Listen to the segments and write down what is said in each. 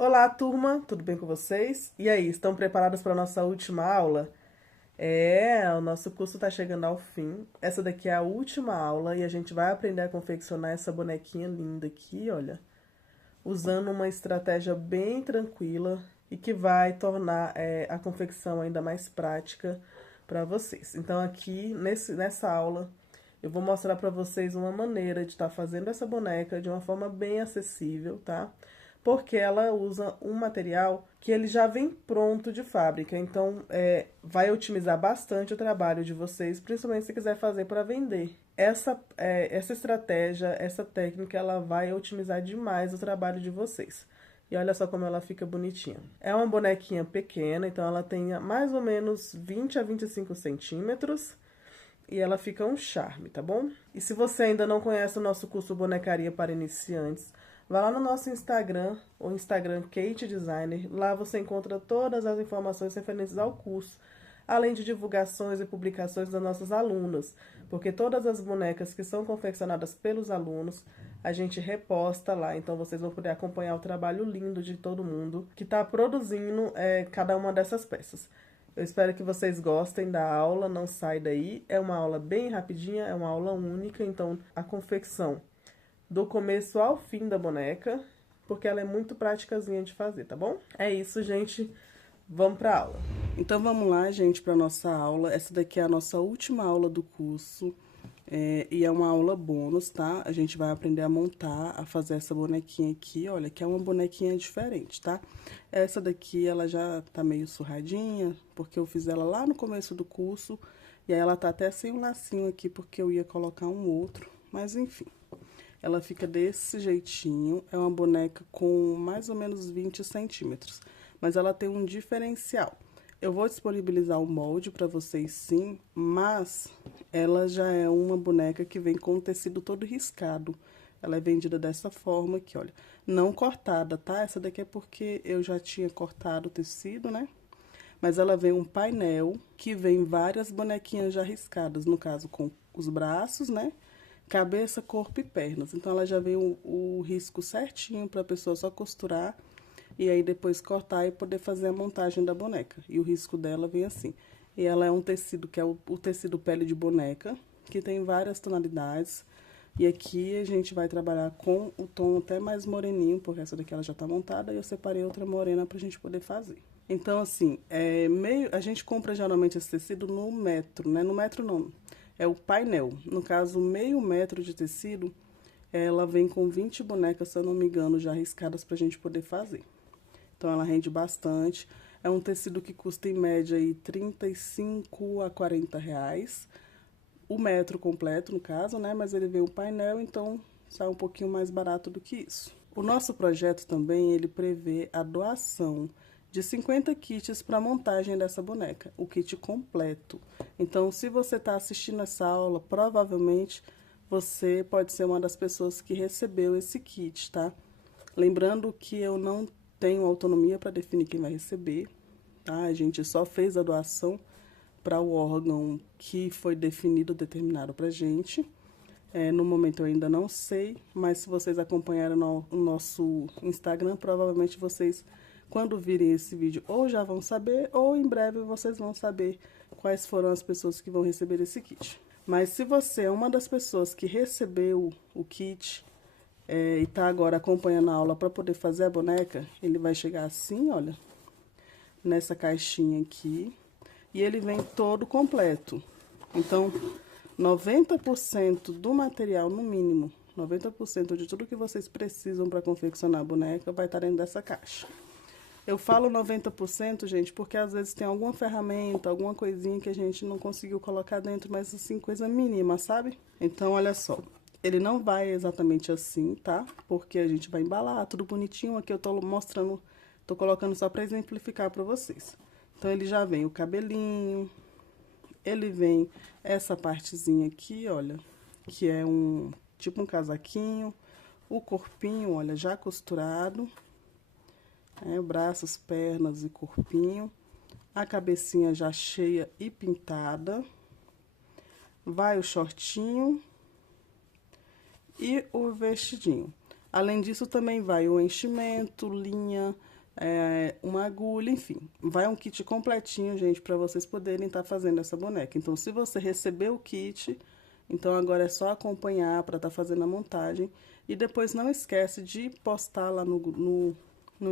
Olá, turma, tudo bem com vocês? E aí, estão preparados para a nossa última aula? O nosso curso está chegando ao fim. Essa daqui é a última aula e a gente vai aprender a confeccionar essa bonequinha linda aqui, olha, usando uma estratégia bem tranquila e que vai tornar a confecção ainda mais prática para vocês. Então, aqui nessa aula, eu vou mostrar para vocês uma maneira de estar fazendo essa boneca de uma forma bem acessível, tá? Porque ela usa um material que ele já vem pronto de fábrica, então vai otimizar bastante o trabalho de vocês, principalmente se quiser fazer para vender. Essa estratégia, essa técnica, ela vai otimizar demais o trabalho de vocês. E olha só como ela fica bonitinha. É uma bonequinha pequena, então ela tem mais ou menos 20 a 25 centímetros. E ela fica um charme, tá bom? E se você ainda não conhece o nosso curso Bonecaria para Iniciantes, vá lá no nosso Instagram, o Instagram Kate Designer. Lá você encontra todas as informações referentes ao curso, além de divulgações e publicações das nossas alunas, porque todas as bonecas que são confeccionadas pelos alunos, a gente reposta lá, então vocês vão poder acompanhar o trabalho lindo de todo mundo que está produzindo cada uma dessas peças. Eu espero que vocês gostem da aula, não sai daí. É uma aula bem rapidinha, é uma aula única, então a confecção do começo ao fim da boneca, porque ela é muito praticazinha de fazer, tá bom? É isso, gente. Vamos pra aula. Então vamos lá, gente, para nossa aula. Essa daqui é a nossa última aula do curso. E é uma aula bônus, tá? A gente vai aprender a montar, a fazer essa bonequinha aqui, olha, que é uma bonequinha diferente, tá? Essa daqui, ela já tá meio surradinha, porque eu fiz ela lá no começo do curso, e aí ela tá até sem um lacinho aqui, porque eu ia colocar um outro, mas enfim. Ela fica desse jeitinho, é uma boneca com mais ou menos 20 centímetros, mas ela tem um diferencial. Eu vou disponibilizar o molde para vocês sim, mas ela já é uma boneca que vem com o tecido todo riscado. Ela é vendida dessa forma aqui, olha. Não cortada, tá? Essa daqui é porque eu já tinha cortado o tecido, né? Mas ela vem um painel que vem várias bonequinhas já riscadas, no caso com os braços, né? Cabeça, corpo e pernas. Então ela já vem o risco certinho para a pessoa só costurar e aí depois cortar e poder fazer a montagem da boneca. E o risco dela vem assim. E ela é um tecido que é o tecido pele de boneca, que tem várias tonalidades. E aqui a gente vai trabalhar com o tom até mais moreninho, porque essa daqui ela já tá montada, e eu separei outra morena pra gente poder fazer. Então, assim, a gente compra geralmente esse tecido no metro, né? No metro não, é o painel. No caso, meio metro de tecido, ela vem com 20 bonecas, se eu não me engano, já riscadas pra gente poder fazer. Então, ela rende bastante. É um tecido que custa, em média, aí, 35 a 40 reais. O metro completo, no caso, né? Mas ele vem o painel, então sai um pouquinho mais barato do que isso. O nosso projeto também, ele prevê a doação de 50 kits para montagem dessa boneca, o kit completo. Então, se você está assistindo essa aula, provavelmente você pode ser uma das pessoas que recebeu esse kit, tá? Lembrando que eu não tenho autonomia para definir quem vai receber, tá? A gente só fez a doação para o órgão que foi definido, determinado para gente. No momento eu ainda não sei, mas se vocês acompanharam o nosso Instagram, provavelmente vocês, quando virem esse vídeo, ou já vão saber, ou em breve vocês vão saber quais foram as pessoas que vão receber esse kit. Mas se você é uma das pessoas que recebeu o kit e está agora acompanhando a aula para poder fazer a boneca, ele vai chegar assim, olha, nessa caixinha aqui. E ele vem todo completo. Então, 90% do material, no mínimo, 90% de tudo que vocês precisam para confeccionar a boneca vai estar dentro dessa caixa. Eu falo 90%, gente, porque às vezes tem alguma ferramenta, alguma coisinha que a gente não conseguiu colocar dentro, mas assim, coisa mínima, sabe? Então, olha só, ele não vai exatamente assim, tá? Porque a gente vai embalar tudo bonitinho. Aqui eu tô mostrando, tô colocando só para exemplificar para vocês. Então, ele já vem o cabelinho, ele vem essa partezinha aqui, olha, que é tipo um casaquinho, o corpinho, olha, já costurado, braços, pernas e corpinho, a cabecinha já cheia e pintada, vai o shortinho e o vestidinho. Além disso, também vai o enchimento, linha, uma agulha, enfim. Vai um kit completinho, gente, para vocês poderem estar fazendo essa boneca. Então, se você recebeu o kit, então agora é só acompanhar para estar fazendo a montagem. E depois não esquece de postar lá no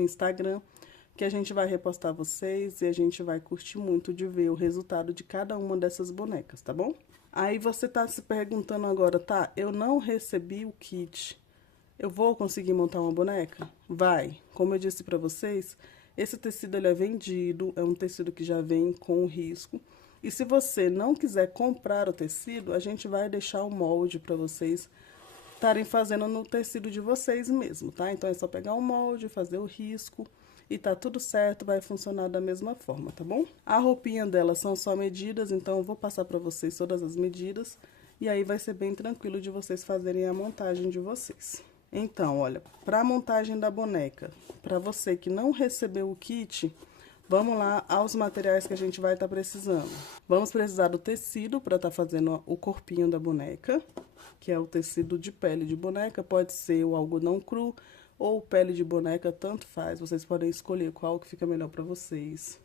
Instagram, que a gente vai repostar vocês e a gente vai curtir muito de ver o resultado de cada uma dessas bonecas, tá bom? Aí você tá se perguntando agora, tá, eu não recebi o kit, eu vou conseguir montar uma boneca? Vai. Como eu disse pra vocês, esse tecido ele é vendido, é um tecido que já vem com o risco. E se você não quiser comprar o tecido, a gente vai deixar o molde pra vocês estarem fazendo no tecido de vocês mesmo, tá? Então é só pegar o molde, fazer o risco e tá tudo certo, vai funcionar da mesma forma, tá bom? A roupinha dela são só medidas, então eu vou passar pra vocês todas as medidas e aí vai ser bem tranquilo de vocês fazerem a montagem de vocês. Então, olha, para a montagem da boneca, para você que não recebeu o kit, vamos lá aos materiais que a gente vai estar precisando. Vamos precisar do tecido para estar fazendo o corpinho da boneca, que é o tecido de pele de boneca, pode ser o algodão cru ou pele de boneca, tanto faz. Vocês podem escolher qual que fica melhor para vocês.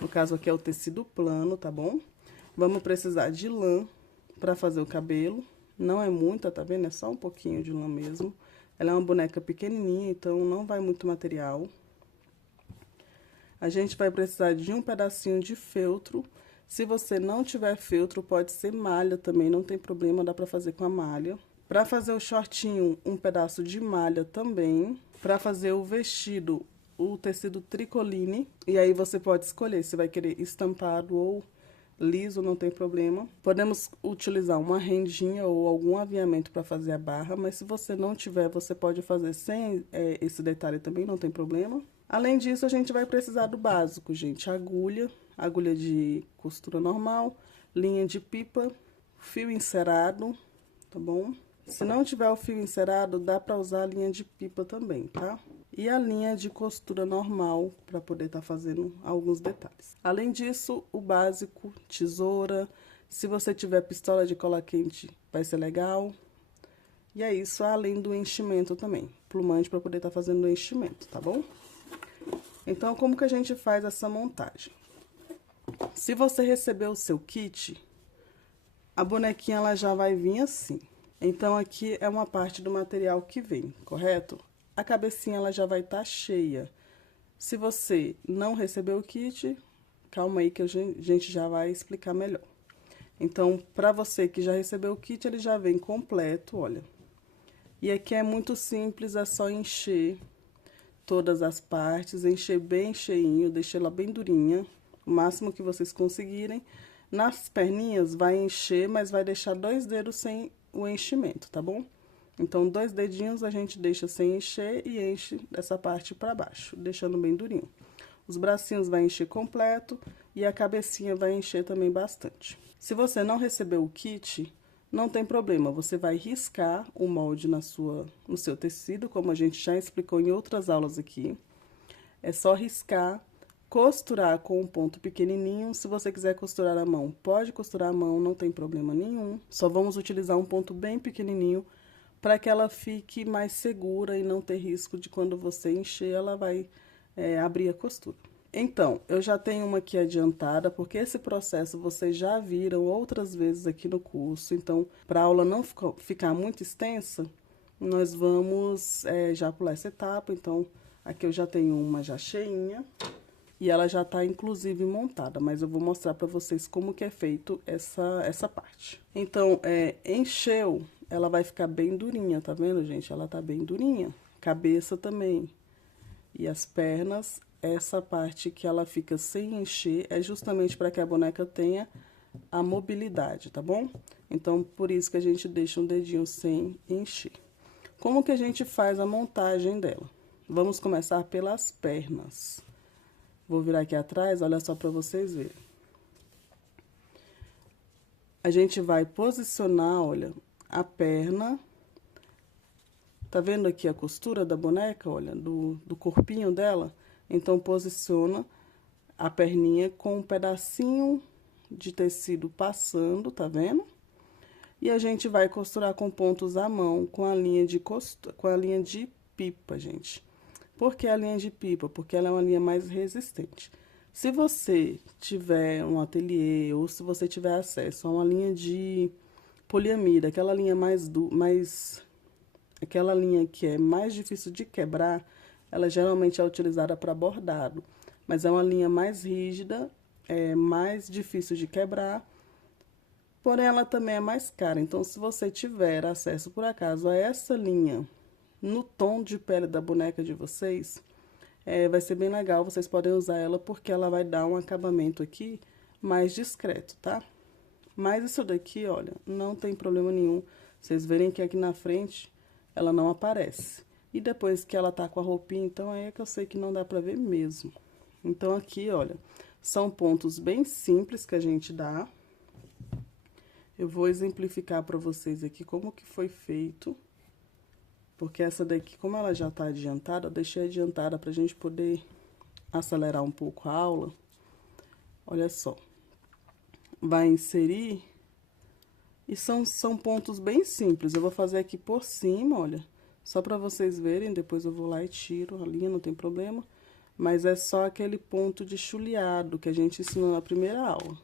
No caso aqui é o tecido plano, tá bom? Vamos precisar de lã para fazer o cabelo. Não é muita, tá vendo? É só um pouquinho de lã mesmo. Ela é uma boneca pequenininha, então não vai muito material. A gente vai precisar de um pedacinho de feltro. Se você não tiver feltro, pode ser malha também, não tem problema, dá pra fazer com a malha. Pra fazer o shortinho, um pedaço de malha também. Pra fazer o vestido, o tecido tricoline. E aí você pode escolher se vai querer estampado ou liso, não tem problema. Podemos utilizar uma rendinha ou algum aviamento para fazer a barra, mas se você não tiver, você pode fazer sem esse detalhe também, não tem problema. Além disso, a gente vai precisar do básico, gente. Agulha de costura normal, linha de pipa, fio encerado, tá bom? Se não tiver o fio encerado, dá para usar a linha de pipa também, tá? E a linha de costura normal, para poder estar fazendo alguns detalhes. Além disso, o básico, tesoura, se você tiver pistola de cola quente, vai ser legal. E é isso, além do enchimento também, plumante para poder estar fazendo o enchimento, tá bom? Então, como que a gente faz essa montagem? Se você receber o seu kit, a bonequinha ela já vai vir assim. Então, aqui é uma parte do material que vem, correto? A cabecinha ela já vai estar cheia. Se você não recebeu o kit, calma aí que a gente já vai explicar melhor. Então, para você que já recebeu o kit, ele já vem completo, olha. E aqui é muito simples, é só encher todas as partes, encher bem cheinho, deixar ela bem durinha, o máximo que vocês conseguirem. Nas perninhas vai encher, mas vai deixar 2 dedos sem o enchimento, tá bom? Então, 2 dedinhos a gente deixa sem encher e enche dessa parte pra baixo, deixando bem durinho. Os bracinhos vai encher completo e a cabecinha vai encher também bastante. Se você não recebeu o kit, não tem problema, você vai riscar o molde no seu tecido, como a gente já explicou em outras aulas aqui. É só riscar, costurar com um ponto pequenininho. Se você quiser costurar a mão, pode costurar a mão, não tem problema nenhum. Só vamos utilizar um ponto bem pequenininho para que ela fique mais segura e não ter risco de quando você encher, ela vai abrir a costura. Então, eu já tenho uma aqui adiantada, porque esse processo vocês já viram outras vezes aqui no curso. Então, para a aula não ficar muito extensa, nós vamos já pular essa etapa. Então, aqui eu já tenho uma já cheinha e ela já tá inclusive montada, mas eu vou mostrar para vocês como que é feito essa parte. Então, encheu, ela vai ficar bem durinha, tá vendo, gente? Ela tá bem durinha. Cabeça também. E as pernas, essa parte que ela fica sem encher, é justamente para que a boneca tenha a mobilidade, tá bom? Então, por isso que a gente deixa um dedinho sem encher. Como que a gente faz a montagem dela? Vamos começar pelas pernas. Vou virar aqui atrás, olha só para vocês verem. A gente vai posicionar, olha, a perna. Tá vendo aqui a costura da boneca, olha, do corpinho dela? Então, posiciona a perninha com um pedacinho de tecido passando, tá vendo? E a gente vai costurar com pontos à mão, com a linha de pipa, gente. Por que a linha de pipa? Porque ela é uma linha mais resistente. Se você tiver um ateliê ou se você tiver acesso a uma linha de poliamida, aquela linha aquela linha que é mais difícil de quebrar, ela geralmente é utilizada para bordado, mas é uma linha mais rígida, é mais difícil de quebrar, porém ela também é mais cara. Então, se você tiver acesso por acaso a essa linha no tom de pele da boneca de vocês, vai ser bem legal, vocês podem usar ela porque ela vai dar um acabamento aqui mais discreto, tá? Mas isso daqui, olha, não tem problema nenhum. Vocês verem que aqui na frente ela não aparece. E depois que ela tá com a roupinha, então aí é que eu sei que não dá pra ver mesmo. Então aqui, olha, são pontos bem simples que a gente dá. Eu vou exemplificar pra vocês aqui como que foi feito. Porque essa daqui, como ela já tá adiantada, eu deixei adiantada pra gente poder acelerar um pouco a aula. Olha só. Vai inserir. E são pontos bem simples. Eu vou fazer aqui por cima, olha. Só pra vocês verem, depois eu vou lá e tiro a linha, não tem problema. Mas é só aquele ponto de chuleado que a gente ensinou na primeira aula.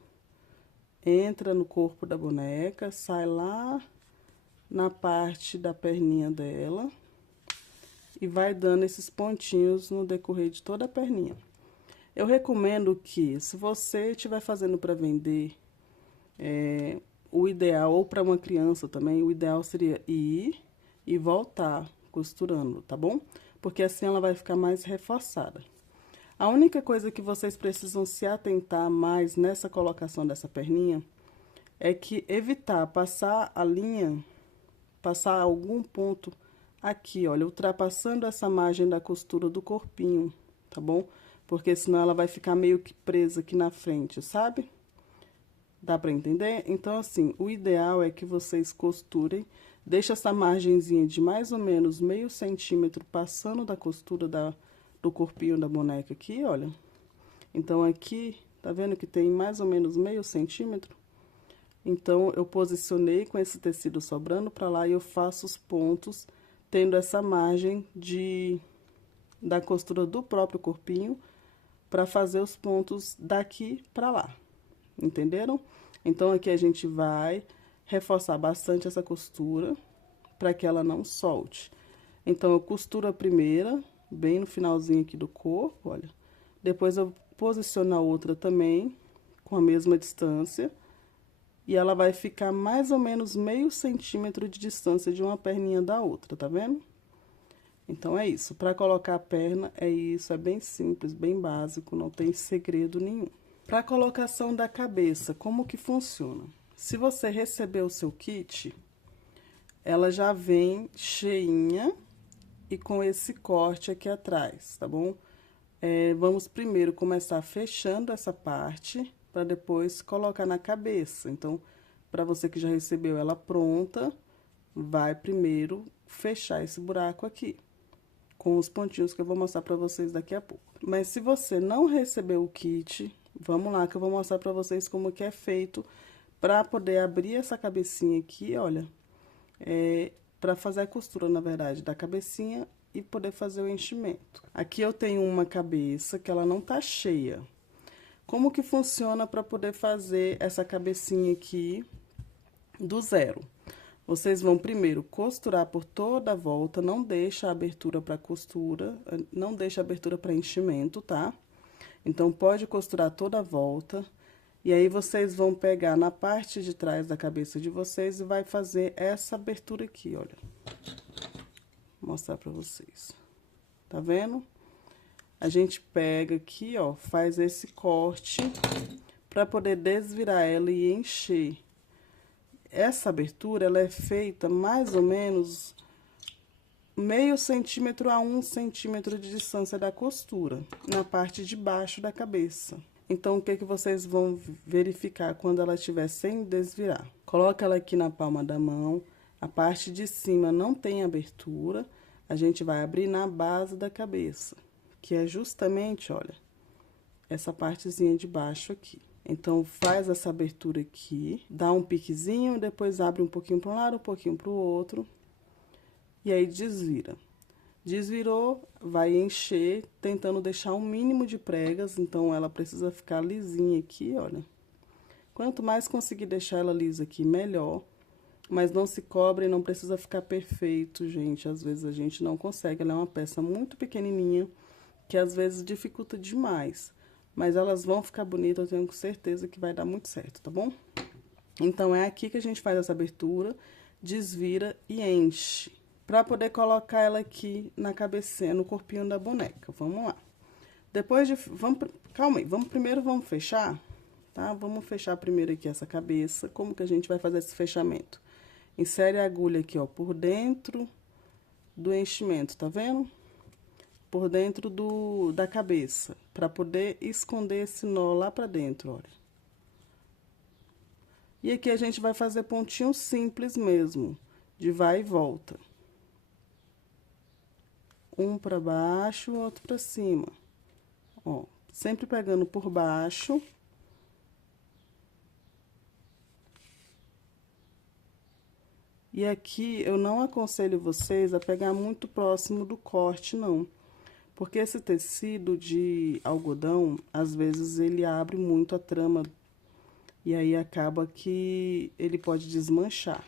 Entra no corpo da boneca, sai lá na parte da perninha dela e vai dando esses pontinhos no decorrer de toda a perninha. Eu recomendo que, se você estiver fazendo para vender, o ideal, ou para uma criança também, o ideal seria ir e voltar costurando, tá bom? Porque assim ela vai ficar mais reforçada. A única coisa que vocês precisam se atentar mais nessa colocação dessa perninha é que evitar passar a linha, passar algum ponto aqui, olha, ultrapassando essa margem da costura do corpinho, tá bom? Porque senão ela vai ficar meio que presa aqui na frente, sabe? Dá pra entender? Então, assim, o ideal é que vocês costurem, deixa essa margenzinha de mais ou menos meio centímetro passando da costura do corpinho da boneca aqui, olha. Então, aqui, tá vendo que tem mais ou menos meio centímetro? Então, eu posicionei com esse tecido sobrando pra lá e eu faço os pontos, tendo essa margem da costura do próprio corpinho, pra fazer os pontos daqui pra lá. Entenderam? Então, aqui a gente vai reforçar bastante essa costura para que ela não solte. Então, eu costuro a primeira, bem no finalzinho aqui do corpo, olha. Depois, eu posiciono a outra também, com a mesma distância. E ela vai ficar mais ou menos meio centímetro de distância de uma perninha da outra, tá vendo? Então, é isso. Para colocar a perna, é isso. É bem simples, bem básico, não tem segredo nenhum. Para a colocação da cabeça, como que funciona? Se você receber o seu kit, ela já vem cheinha e com esse corte aqui atrás, tá bom? Vamos primeiro começar fechando essa parte, para depois colocar na cabeça. Então, para você que já recebeu ela pronta, vai primeiro fechar esse buraco aqui, com os pontinhos que eu vou mostrar para vocês daqui a pouco. Mas se você não recebeu o kit, vamos lá que eu vou mostrar pra vocês como que é feito pra poder abrir essa cabecinha aqui, olha. Pra fazer a costura, na verdade, da cabecinha e poder fazer o enchimento. Aqui eu tenho uma cabeça que ela não tá cheia. Como que funciona pra poder fazer essa cabecinha aqui do zero? Vocês vão primeiro costurar por toda a volta, não deixa a abertura pra costura, não deixa a abertura pra enchimento, tá? Então, pode costurar toda a volta. E aí, vocês vão pegar na parte de trás da cabeça de vocês e vai fazer essa abertura aqui, olha. Vou mostrar pra vocês. Tá vendo? A gente pega aqui, ó, faz esse corte pra poder desvirar ela e encher. Essa abertura, ela é feita mais ou menos meio centímetro a 1 centímetro de distância da costura, na parte de baixo da cabeça. Então, o que que vocês vão verificar quando ela estiver sem desvirar? Coloca ela aqui na palma da mão, a parte de cima não tem abertura, a gente vai abrir na base da cabeça, que é justamente, olha, essa partezinha de baixo aqui. Então, faz essa abertura aqui, dá um piquezinho, depois abre um pouquinho para um lado, um pouquinho para o outro. E aí, desvira. Desvirou, vai encher, tentando deixar um mínimo de pregas, então ela precisa ficar lisinha aqui, olha. Quanto mais conseguir deixar ela lisa aqui, melhor. Mas não se cobre, não precisa ficar perfeito, gente. Às vezes a gente não consegue, ela é uma peça muito pequenininha, que às vezes dificulta demais. Mas elas vão ficar bonitas, eu tenho certeza que vai dar muito certo, tá bom? Então, é aqui que a gente faz essa abertura, desvira e enche. Pra poder colocar ela aqui na cabecinha, no corpinho da boneca. Vamos lá. Depois de... calma aí, vamos fechar, tá? Vamos fechar primeiro aqui essa cabeça. Como que a gente vai fazer esse fechamento? Insere a agulha aqui, ó, por dentro do enchimento, tá vendo? Por dentro da cabeça, pra poder esconder esse nó lá pra dentro, olha. E aqui a gente vai fazer pontinho simples mesmo, de vai e volta. Um pra baixo, outro pra cima. Ó, sempre pegando por baixo. E aqui eu não aconselho vocês a pegar muito próximo do corte, não. Porque esse tecido de algodão, às vezes ele abre muito a trama e aí acaba que ele pode desmanchar.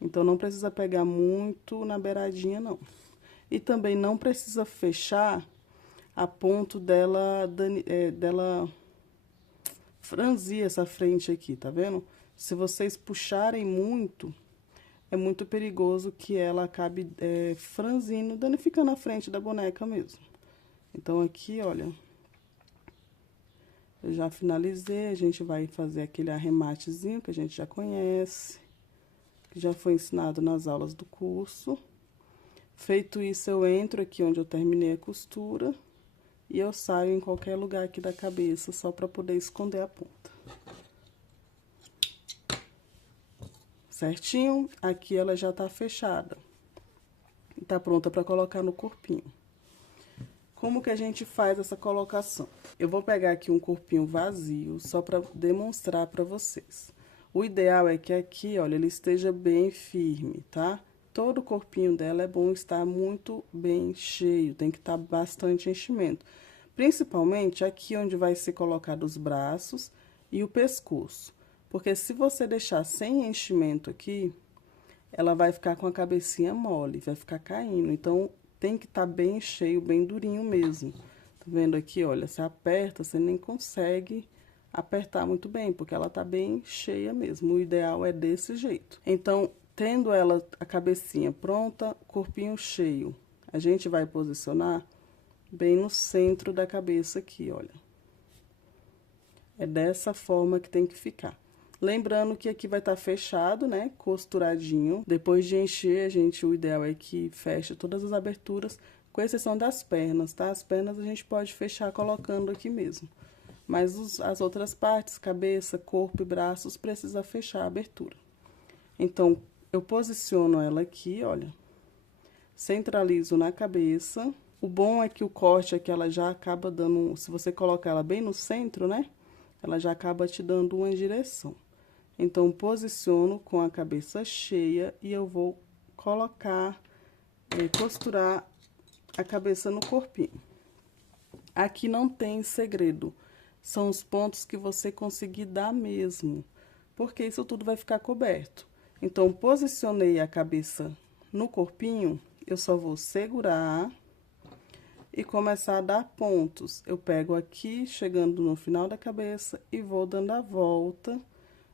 Então, não precisa pegar muito na beiradinha, não. E também não precisa fechar a ponto dela franzir essa frente aqui, tá vendo? Se vocês puxarem muito, é muito perigoso que ela acabe franzindo, danificando a frente da boneca mesmo. Então, aqui, olha, eu já finalizei, a gente vai fazer aquele arrematezinho que a gente já conhece, que já foi ensinado nas aulas do curso. Feito isso, eu entro aqui onde eu terminei a costura e eu saio em qualquer lugar aqui da cabeça, só para poder esconder a ponta. Certinho? Aqui ela já tá fechada. E tá pronta para colocar no corpinho. Como que a gente faz essa colocação? Eu vou pegar aqui um corpinho vazio, só para demonstrar para vocês. O ideal é que aqui, olha, ele esteja bem firme, tá? Todo o corpinho dela é bom estar muito bem cheio, tem que estar bastante enchimento. Principalmente aqui onde vai ser colocado os braços e o pescoço. Porque se você deixar sem enchimento aqui, ela vai ficar com a cabecinha mole, vai ficar caindo. Então, tem que estar bem cheio, bem durinho mesmo. Tá vendo aqui, olha, você aperta, você nem consegue apertar muito bem, porque ela tá bem cheia mesmo. O ideal é desse jeito. Então, tendo ela, a cabecinha pronta, corpinho cheio, a gente vai posicionar bem no centro da cabeça aqui, olha. É dessa forma que tem que ficar. Lembrando que aqui vai estar fechado, né, costuradinho. Depois de encher, o ideal é que feche todas as aberturas, com exceção das pernas, tá? As pernas a gente pode fechar colocando aqui mesmo. Mas as outras partes, cabeça, corpo e braços, precisa fechar a abertura. Então, eu posiciono ela aqui, olha. Centralizo na cabeça. O bom é que o corte aqui, ela já acaba dando... Se você colocar ela bem no centro, né? Ela já acaba te dando uma direção. Então, posiciono com a cabeça cheia e eu vou colocar, costurar a cabeça no corpinho. Aqui não tem segredo, são os pontos que você conseguir dar mesmo, porque isso tudo vai ficar coberto. Então, posicionei a cabeça no corpinho, eu só vou segurar e começar a dar pontos. Eu pego aqui, chegando no final da cabeça e vou dando a volta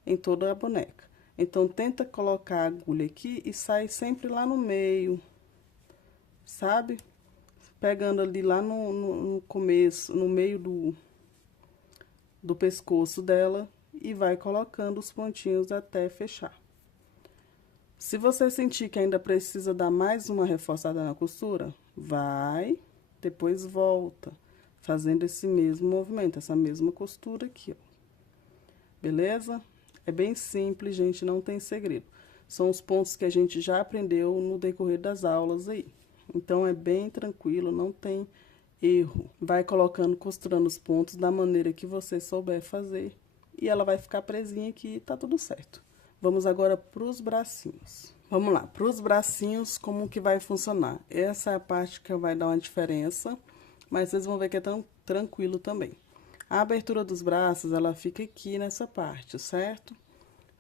em toda a boneca. Então, tenta colocar a agulha aqui e sai sempre lá no meio, sabe? Pegando ali lá no começo, no meio do pescoço dela e vai colocando os pontinhos até fechar. Se você sentir que ainda precisa dar mais uma reforçada na costura, vai, depois volta, fazendo esse mesmo movimento, essa mesma costura aqui, ó. Beleza? É bem simples, gente, não tem segredo. São os pontos que a gente já aprendeu no decorrer das aulas aí. Então, é bem tranquilo, não tem erro. Vai colocando, costurando os pontos da maneira que você souber fazer e ela vai ficar presinha aqui e tá tudo certo. Vamos agora pros bracinhos. Vamos lá, pros bracinhos, como que vai funcionar? Essa é a parte que vai dar uma diferença, mas vocês vão ver que é tão tranquilo também. A abertura dos braços, ela fica aqui nessa parte, certo?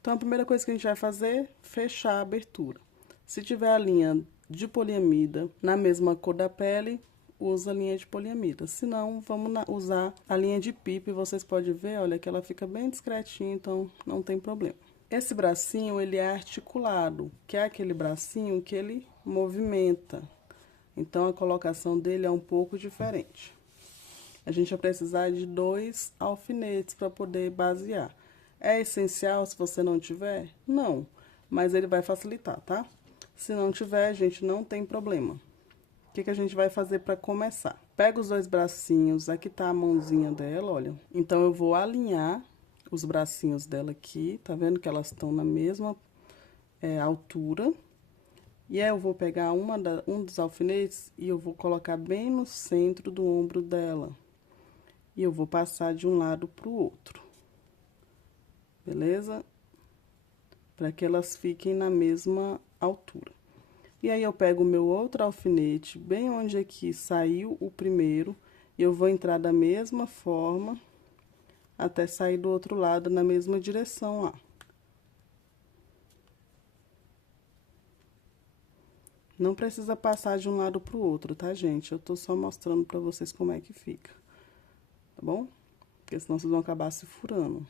Então, a primeira coisa que a gente vai fazer é fechar a abertura. Se tiver a linha de poliamida na mesma cor da pele, usa a linha de poliamida. Se não, vamos usar a linha de pipa e vocês podem ver, olha, que ela fica bem discretinha, então não tem problema. Esse bracinho, ele é articulado, que é aquele bracinho que ele movimenta. Então, a colocação dele é um pouco diferente. A gente vai precisar de 2 alfinetes para poder basear. É essencial se você não tiver? Não, mas ele vai facilitar, tá? Se não tiver, gente, não tem problema. O que a gente vai fazer para começar? Pega os 2 bracinhos, aqui tá a mãozinha dela, olha. Então, eu vou alinhar os bracinhos dela aqui, tá vendo que elas estão na mesma altura. E aí, eu vou pegar um dos alfinetes e eu vou colocar bem no centro do ombro dela. E eu vou passar de um lado pro outro. Beleza? Para que elas fiquem na mesma altura. E aí, eu pego o meu outro alfinete, bem onde aqui saiu o primeiro, e eu vou entrar da mesma forma, até sair do outro lado na mesma direção, ó. Não precisa passar de um lado pro outro, tá, gente? Eu tô só mostrando pra vocês como é que fica, tá bom? Porque senão vocês vão acabar se furando.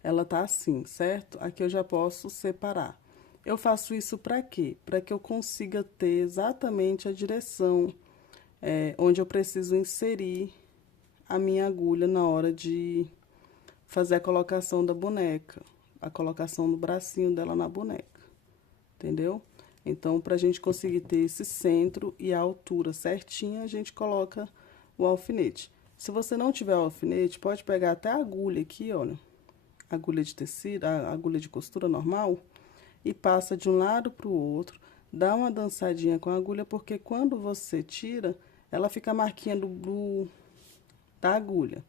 Ela tá assim, certo? Aqui eu já posso separar. Eu faço isso pra quê? Pra que eu consiga ter exatamente a direção onde eu preciso inserir a minha agulha na hora de fazer a colocação da boneca, a colocação do bracinho dela na boneca, entendeu? Então, pra gente conseguir ter esse centro e a altura certinha, a gente coloca o alfinete. Se você não tiver o alfinete, pode pegar até a agulha aqui, olha, agulha de tecido, a agulha de costura normal, e passa de um lado pro outro, dá uma dançadinha com a agulha, porque quando você tira, ela fica a marquinha da agulha.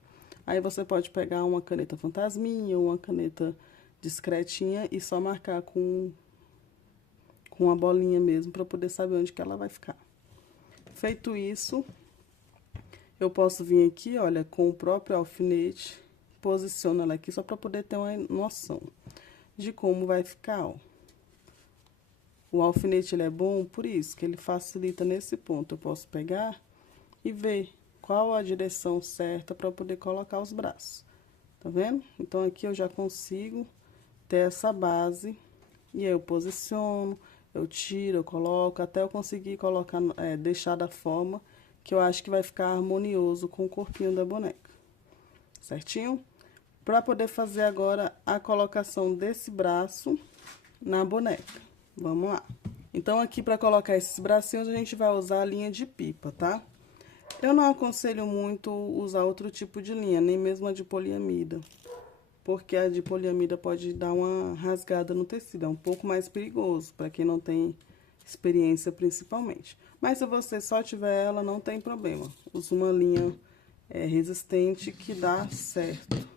Aí, você pode pegar uma caneta fantasminha ou uma caneta discretinha e só marcar com a bolinha mesmo, para poder saber onde que ela vai ficar. Feito isso, eu posso vir aqui, olha, com o próprio alfinete, posiciono ela aqui, só para poder ter uma noção de como vai ficar, ó. O alfinete, ele é bom por isso, que ele facilita nesse ponto. Eu posso pegar e ver qual a direção certa para poder colocar os braços. Tá vendo? Então, aqui eu já consigo ter essa base. E aí, eu posiciono, eu tiro, eu coloco, até eu conseguir colocar, deixar da forma que eu acho que vai ficar harmonioso com o corpinho da boneca. Certinho? Para poder fazer agora a colocação desse braço na boneca. Vamos lá. Então, aqui para colocar esses bracinhos, a gente vai usar a linha de pipa, tá? Eu não aconselho muito usar outro tipo de linha, nem mesmo a de poliamida. Porque a de poliamida pode dar uma rasgada no tecido, é um pouco mais perigoso, para quem não tem experiência principalmente. Mas se você só tiver ela, não tem problema. Usa uma linha resistente que dá certo.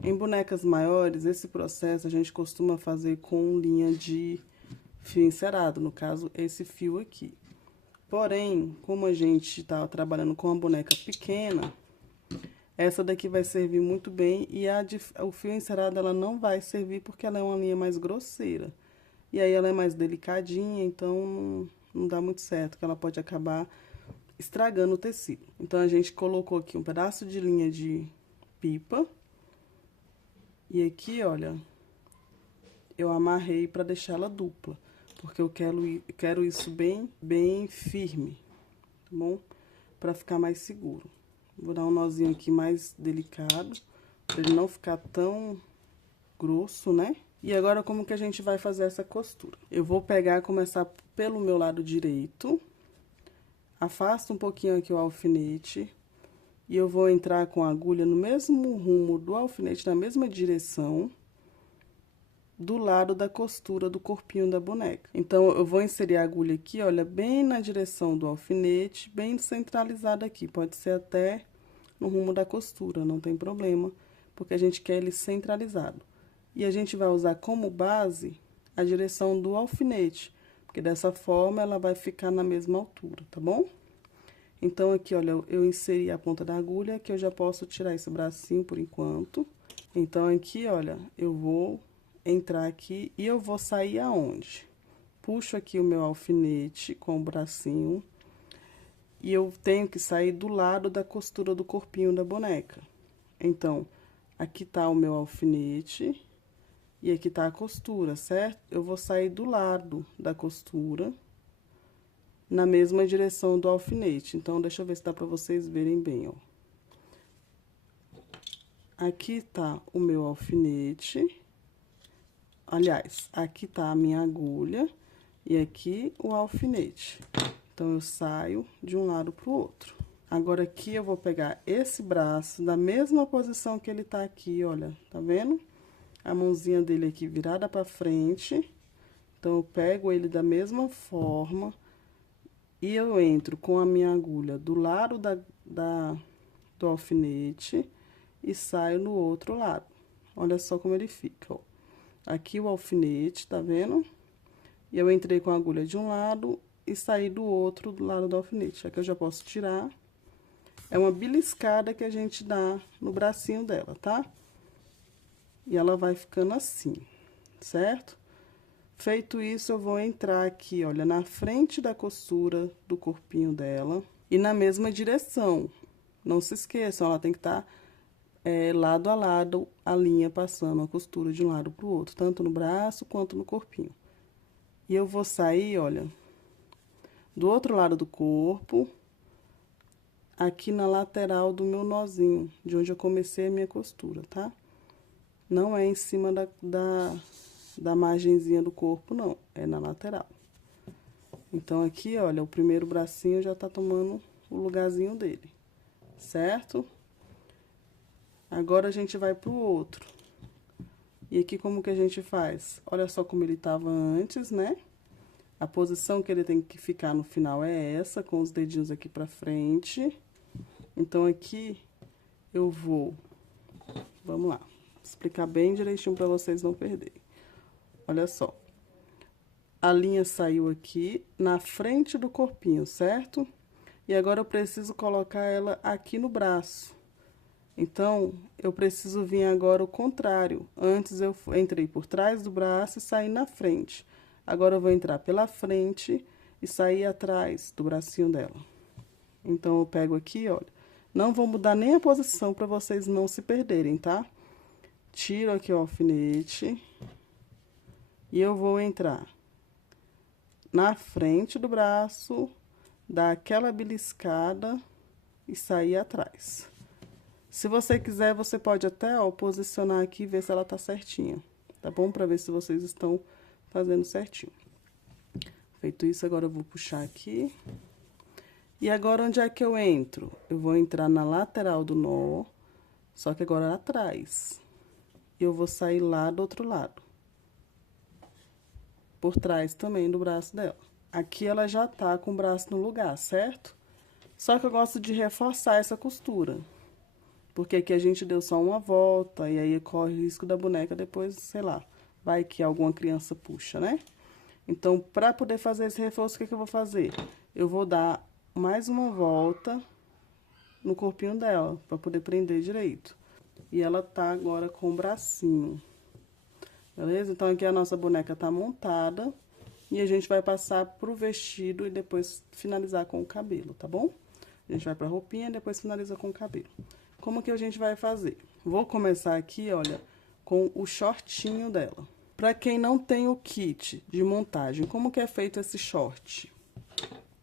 Em bonecas maiores, esse processo a gente costuma fazer com linha de fio encerado, no caso, esse fio aqui. Porém, como a gente tá trabalhando com uma boneca pequena, essa daqui vai servir muito bem e o fio encerado ela não vai servir porque ela é uma linha mais grosseira. E aí ela é mais delicadinha, então não dá muito certo, que ela pode acabar estragando o tecido. Então, a gente colocou aqui um pedaço de linha de pipa. E aqui, olha, eu amarrei para deixar ela dupla, porque eu quero isso bem firme, tá bom? Para ficar mais seguro. Vou dar um nozinho aqui mais delicado, para ele não ficar tão grosso, né? E agora, como que a gente vai fazer essa costura? Eu vou pegar, começar pelo meu lado direito, afasto um pouquinho aqui o alfinete, e eu vou entrar com a agulha no mesmo rumo do alfinete, na mesma direção, do lado da costura do corpinho da boneca. Então, eu vou inserir a agulha aqui, olha, bem na direção do alfinete, bem centralizada aqui. Pode ser até no rumo da costura, não tem problema. porque a gente quer ele centralizado. E a gente vai usar como base a direção do alfinete, porque dessa forma ela vai ficar na mesma altura, tá bom? Então, aqui, olha, eu inseri a ponta da agulha, que eu já posso tirar esse bracinho por enquanto. Então, aqui, olha, eu vou entrar aqui e eu vou sair aonde? Puxo aqui o meu alfinete com o bracinho e eu tenho que sair do lado da costura do corpinho da boneca. Então, aqui tá o meu alfinete e aqui tá a costura, certo? Eu vou sair do lado da costura na mesma direção do alfinete. Então, deixa eu ver se dá pra vocês verem bem, ó. Aqui tá o meu alfinete. Aliás, aqui tá a minha agulha e aqui o alfinete. Então, eu saio de um lado pro outro. Agora, aqui eu vou pegar esse braço da mesma posição que ele tá aqui, olha, tá vendo? A mãozinha dele aqui virada pra frente. Então, eu pego ele da mesma forma e eu entro com a minha agulha do lado do alfinete e saio no outro lado. Olha só como ele fica, ó. Aqui o alfinete, tá vendo? E eu entrei com a agulha de um lado e saí do outro do lado do alfinete. Aqui eu já posso tirar. É uma beliscada que a gente dá no bracinho dela, tá? E ela vai ficando assim, certo? Feito isso, eu vou entrar aqui, olha, na frente da costura do corpinho dela e na mesma direção. Não se esqueçam, ela tem que estar lado a lado, a linha passando a costura de um lado pro outro, tanto no braço quanto no corpinho. E eu vou sair, olha, do outro lado do corpo, aqui na lateral do meu nozinho, de onde eu comecei a minha costura, tá? Não é em cima da margenzinha do corpo, não, é na lateral. Então, aqui, olha, o primeiro bracinho já tá tomando o lugarzinho dele, certo? Agora, a gente vai pro outro. E aqui, como que a gente faz? Olha só como ele tava antes, né? A posição que ele tem que ficar no final é essa, com os dedinhos aqui pra frente. Então, aqui, eu vou... Vamos lá, explicar bem direitinho pra vocês não perderem. Olha só. A linha saiu aqui na frente do corpinho, certo? E agora eu preciso colocar ela aqui no braço. Então, eu preciso vir agora o contrário. Antes eu entrei por trás do braço e saí na frente. Agora eu vou entrar pela frente e sair atrás do bracinho dela. Então, eu pego aqui, olha. Não vou mudar nem a posição para vocês não se perderem, tá? Tiro aqui o alfinete. E eu vou entrar na frente do braço, dar aquela beliscada e sair atrás. Se você quiser, você pode até, ó, posicionar aqui e ver se ela tá certinha, tá bom? Pra ver se vocês estão fazendo certinho. Feito isso, agora eu vou puxar aqui. E agora, onde é que eu entro? Eu vou entrar na lateral do nó, só que agora atrás. E eu vou sair lá do outro lado. Por trás também do braço dela. Aqui ela já tá com o braço no lugar, certo? Só que eu gosto de reforçar essa costura. Porque aqui a gente deu só uma volta, e aí corre o risco da boneca depois, sei lá, vai que alguma criança puxa, né? Então, pra poder fazer esse reforço, o que que eu vou fazer? Eu vou dar mais uma volta no corpinho dela, pra poder prender direito. E ela tá agora com o bracinho. Beleza? Então, aqui a nossa boneca tá montada. E a gente vai passar pro vestido e depois finalizar com o cabelo, tá bom? A gente vai pra roupinha e depois finaliza com o cabelo. Como que a gente vai fazer? Vou começar aqui, olha, com o shortinho dela. Pra quem não tem o kit de montagem, como que é feito esse short?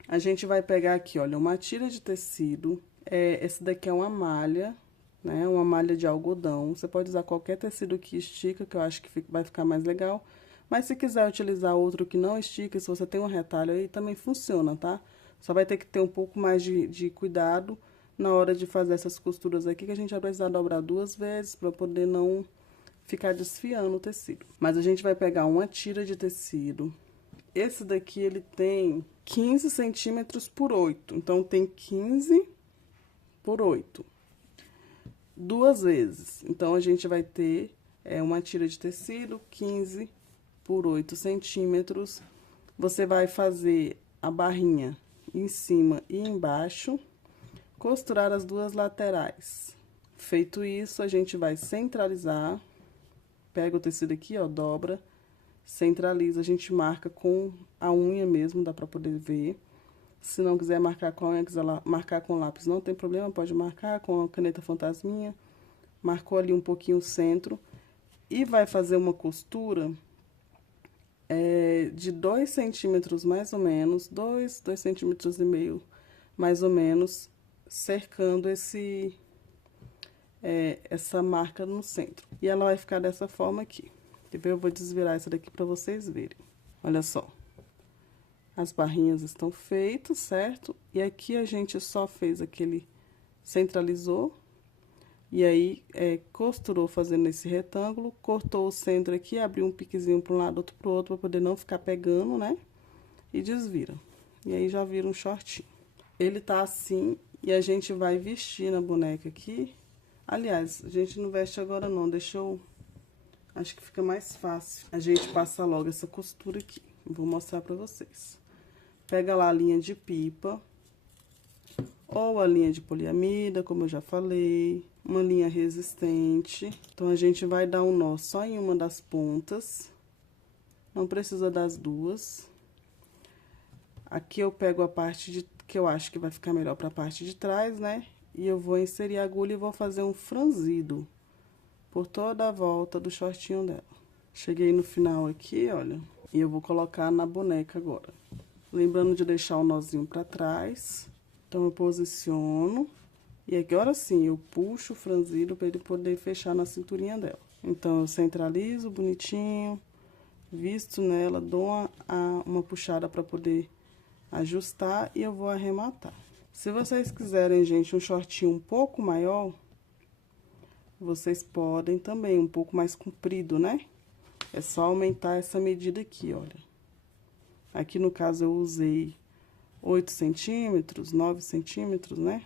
A gente vai pegar aqui, olha, uma tira de tecido. Esse daqui é uma malha, né? Uma malha de algodão. Você pode usar qualquer tecido que estica, que eu acho que vai ficar mais legal. Mas se quiser utilizar outro que não estica, se você tem um retalho aí, também funciona, tá? Só vai ter que ter um pouco mais de cuidado na hora de fazer essas costuras aqui, que a gente vai precisar dobrar 2 vezes para poder não ficar desfiando o tecido. Mas a gente vai pegar uma tira de tecido. Esse daqui, ele tem 15 centímetros por 8. Então, tem 15 por 8. 2 vezes. Então, a gente vai ter uma tira de tecido, 15 por 8 centímetros. Você vai fazer a barrinha em cima e embaixo, costurar as duas laterais. Feito isso, a gente vai centralizar, pega o tecido aqui, ó, dobra, centraliza, a gente marca com a unha mesmo, dá pra poder ver. Se não quiser marcar com a unha, quiser marcar com lápis, não tem problema, pode marcar com a caneta fantasminha. Marcou ali um pouquinho o centro e vai fazer uma costura de 2 centímetros mais ou menos, 2 centímetros e meio mais ou menos, cercando essa marca no centro. E ela vai ficar dessa forma aqui. Eu vou desvirar essa daqui para vocês verem. Olha só. As barrinhas estão feitas, certo? E aqui a gente só fez aquele... centralizou. E aí, costurou fazendo esse retângulo. Cortou o centro aqui, abriu um piquezinho para um lado, outro pro outro, para poder não ficar pegando, né? E desvira. E aí, já vira um shortinho. Ele tá assim, e a gente vai vestir na boneca aqui. Aliás, a gente não veste agora não, deixa eu... Acho que fica mais fácil. A gente passa logo essa costura aqui. Vou mostrar pra vocês. Pega lá a linha de pipa, ou a linha de poliamida, como eu já falei, uma linha resistente. Então, a gente vai dar um nó só em uma das pontas, não precisa das duas. Aqui eu pego a parte que eu acho que vai ficar melhor pra parte de trás, né? E eu vou inserir a agulha e vou fazer um franzido por toda a volta do shortinho dela. Cheguei no final aqui, olha, e eu vou colocar na boneca agora. Lembrando de deixar o nozinho pra trás. Então, eu posiciono. E agora sim, eu puxo o franzido pra ele poder fechar na cinturinha dela. Então, eu centralizo bonitinho, visto nela, dou uma puxada pra poder ajustar e eu vou arrematar. Se vocês quiserem, gente, um shortinho um pouco maior, vocês podem também, um pouco mais comprido, né? É só aumentar essa medida aqui, olha. Aqui, no caso, eu usei 8 centímetros, 9 centímetros, né?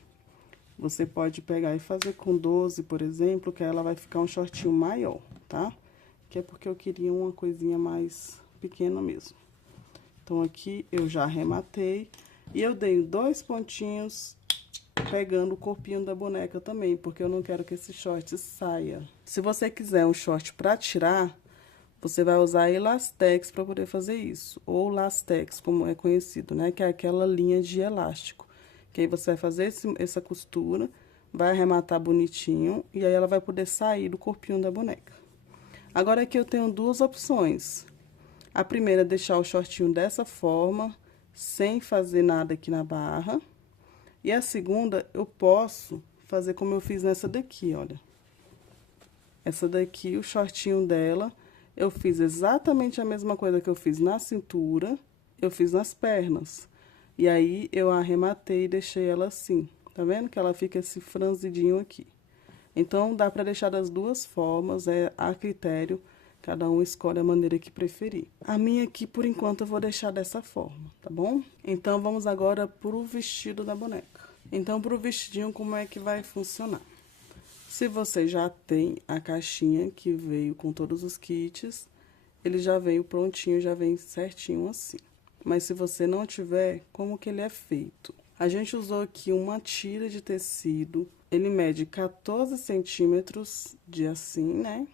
Você pode pegar e fazer com 12, por exemplo, que aí ela vai ficar um shortinho maior, tá? Que é porque eu queria uma coisinha mais pequena mesmo. Então, aqui eu já arrematei e eu dei 2 pontinhos pegando o corpinho da boneca também, porque eu não quero que esse short saia. Se você quiser um short pra tirar, você vai usar Elastex para poder fazer isso, ou Lastex, como é conhecido, né? Que é aquela linha de elástico. Que aí você vai fazer essa costura, vai arrematar bonitinho, e aí ela vai poder sair do corpinho da boneca. Agora, aqui eu tenho 2 opções. A primeira é deixar o shortinho dessa forma, sem fazer nada aqui na barra. E a segunda, eu posso fazer como eu fiz nessa daqui, olha. Essa daqui, o shortinho dela... Eu fiz exatamente a mesma coisa que eu fiz na cintura, eu fiz nas pernas. E aí, eu arrematei e deixei ela assim. Tá vendo? Que ela fica esse franzidinho aqui. Então, dá pra deixar das duas formas, é a critério. Cada um escolhe a maneira que preferir. A minha aqui, por enquanto, eu vou deixar dessa forma, tá bom? Então, vamos agora pro vestido da boneca. Então, pro vestidinho, como é que vai funcionar? Se você já tem a caixinha que veio com todos os kits, ele já veio prontinho, já vem certinho assim. Mas se você não tiver, como que ele é feito? A gente usou aqui uma tira de tecido, ele mede 14 centímetros de assim, né?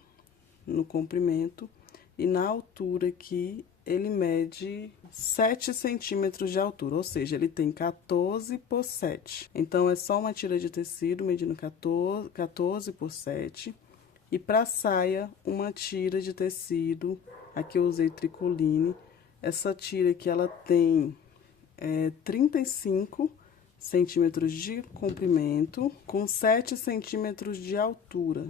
No comprimento. E na altura aqui, ele mede 7 centímetros de altura, ou seja, ele tem 14 por 7. Então, é só uma tira de tecido medindo 14 por 7. E para saia, uma tira de tecido, aqui eu usei tricoline. Essa tira aqui, ela tem 35 centímetros de comprimento, com 7 centímetros de altura,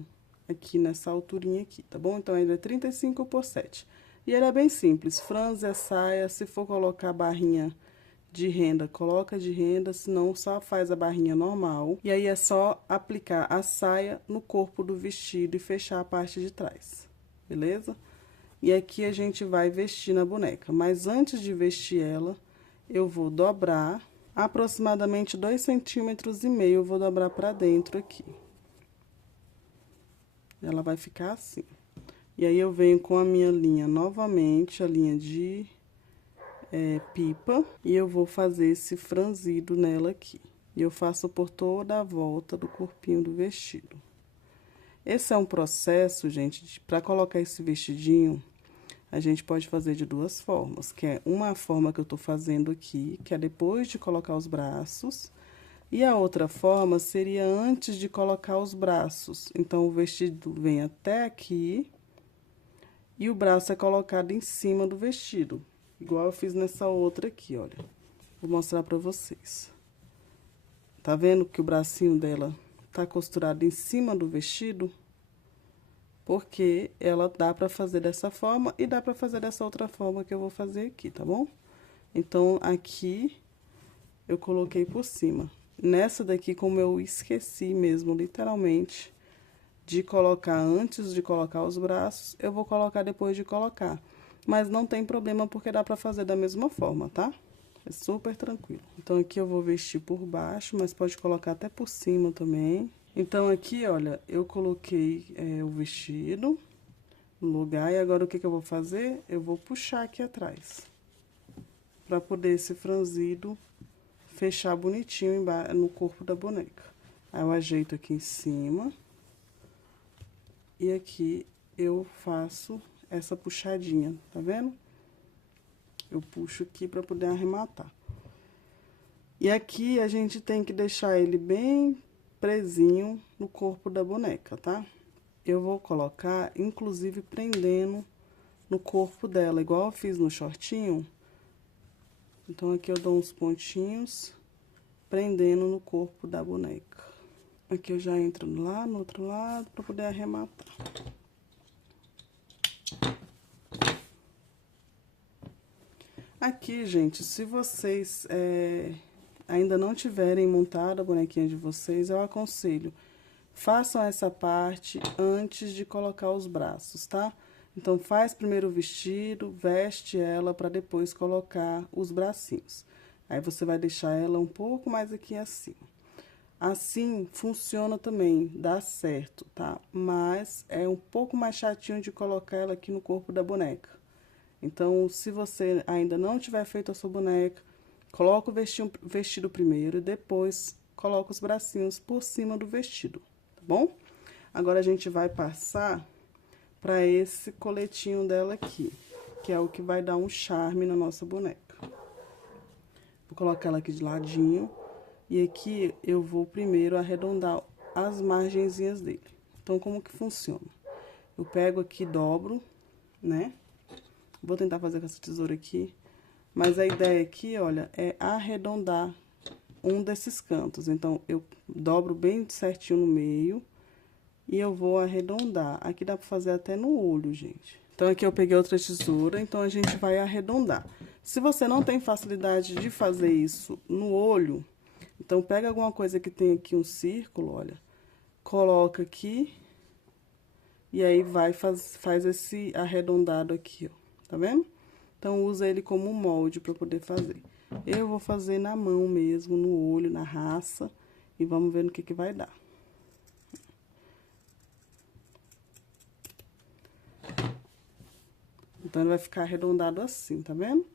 aqui nessa alturinha aqui, tá bom? Então, ele é 35 por 7. E ele é bem simples, franze a saia, se for colocar barrinha de renda, coloca de renda, senão só faz a barrinha normal. E aí, é só aplicar a saia no corpo do vestido e fechar a parte de trás, beleza? E aqui a gente vai vestir na boneca, mas antes de vestir ela, eu vou dobrar aproximadamente 2,5 centímetros, eu vou dobrar pra dentro aqui. Ela vai ficar assim. E aí, eu venho com a minha linha novamente, a linha de pipa, e eu vou fazer esse franzido nela aqui. E eu faço por toda a volta do corpinho do vestido. Esse é um processo, gente, para colocar esse vestidinho, a gente pode fazer de duas formas, que é uma forma que eu tô fazendo aqui, que é depois de colocar os braços, e a outra forma seria antes de colocar os braços. Então, o vestido vem até aqui e o braço é colocado em cima do vestido, igual eu fiz nessa outra aqui, olha. Vou mostrar pra vocês. Tá vendo que o bracinho dela tá costurado em cima do vestido? Porque ela dá pra fazer dessa forma e dá pra fazer dessa outra forma que eu vou fazer aqui, tá bom? Então, aqui eu coloquei por cima. Nessa daqui, como eu esqueci mesmo, literalmente, de colocar antes de colocar os braços, eu vou colocar depois de colocar. Mas não tem problema, porque dá pra fazer da mesma forma, tá? É super tranquilo. Então, aqui eu vou vestir por baixo, mas pode colocar até por cima também. Então, aqui, olha, eu coloquei o vestido no lugar. E agora, o que que eu vou fazer? Eu vou puxar aqui atrás. Pra poder esse franzido fechar bonitinho no corpo da boneca. Aí, eu ajeito aqui em cima. E aqui eu faço essa puxadinha, tá vendo? Eu puxo aqui pra poder arrematar. E aqui a gente tem que deixar ele bem presinho no corpo da boneca, tá? Eu vou colocar, inclusive, prendendo no corpo dela, igual eu fiz no shortinho. Então, aqui eu dou uns pontinhos, prendendo no corpo da boneca. Aqui eu já entro lá no outro lado, pra poder arrematar. Aqui, gente, se vocês ainda não tiverem montado a bonequinha de vocês, eu aconselho, façam essa parte antes de colocar os braços, tá? Então, faz primeiro o vestido, veste ela pra depois colocar os bracinhos. Aí, você vai deixar ela um pouco mais aqui acima. Assim, funciona também, dá certo, tá? Mas é um pouco mais chatinho de colocar ela aqui no corpo da boneca. Então, se você ainda não tiver feito a sua boneca, coloca o vestido primeiro e depois coloca os bracinhos por cima do vestido, tá bom? Agora, a gente vai passar pra esse coletinho dela aqui, que é o que vai dar um charme na nossa boneca. Vou colocar ela aqui de ladinho. E aqui eu vou primeiro arredondar as margenzinhas dele. Então, como que funciona? Eu pego aqui, dobro, né? Vou tentar fazer com essa tesoura aqui. Mas a ideia aqui, olha, é arredondar um desses cantos. Então, eu dobro bem certinho no meio e eu vou arredondar. Aqui dá pra fazer até no olho, gente. Então, aqui eu peguei outra tesoura, então a gente vai arredondar. Se você não tem facilidade de fazer isso no olho, então, pega alguma coisa que tem aqui um círculo, olha, coloca aqui, e aí faz esse arredondado aqui, ó, tá vendo? Então, usa ele como molde pra poder fazer. Eu vou fazer na mão mesmo, no olho, na raça, e vamos ver no que vai dar. Então, ele vai ficar arredondado assim, tá vendo?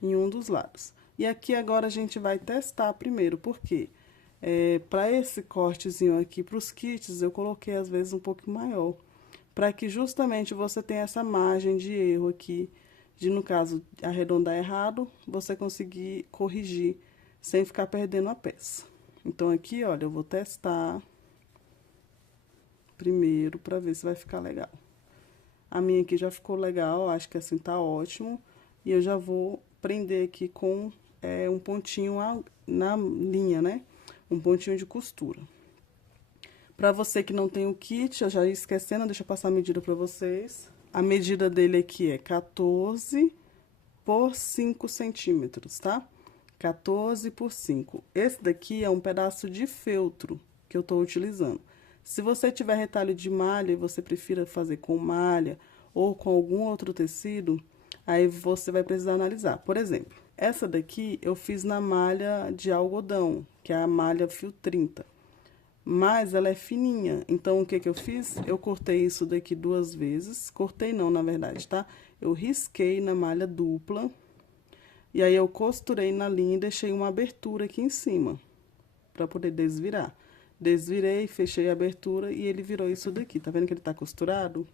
Em um dos lados. E aqui agora a gente vai testar primeiro, porque para esse cortezinho aqui, pros kits, eu coloquei às vezes um pouco maior. Para que justamente você tenha essa margem de erro aqui, de no caso arredondar errado, você conseguir corrigir sem ficar perdendo a peça. Então, aqui, olha, eu vou testar primeiro pra ver se vai ficar legal. A minha aqui já ficou legal, acho que assim tá ótimo. E eu já vou prender aqui com um pontinho na linha, né? Um pontinho de costura. Pra você que não tem o kit, eu já ia esquecendo, deixa eu passar a medida pra vocês. A medida dele aqui é 14 por 5 centímetros, tá? 14 por 5. Esse daqui é um pedaço de feltro que eu tô utilizando. Se você tiver retalho de malha e você prefira fazer com malha ou com algum outro tecido, aí você vai precisar analisar. Por exemplo, essa daqui eu fiz na malha de algodão, que é a malha fio 30. mas ela é fininha. Então, o que que eu fiz? Eu cortei isso daqui 2 vezes. Cortei não, na verdade, tá? Eu risquei na malha dupla. E aí, eu costurei na linha e deixei uma abertura aqui em cima, pra poder desvirar. Desvirei, fechei a abertura e ele virou isso daqui. Tá vendo que ele tá costurado?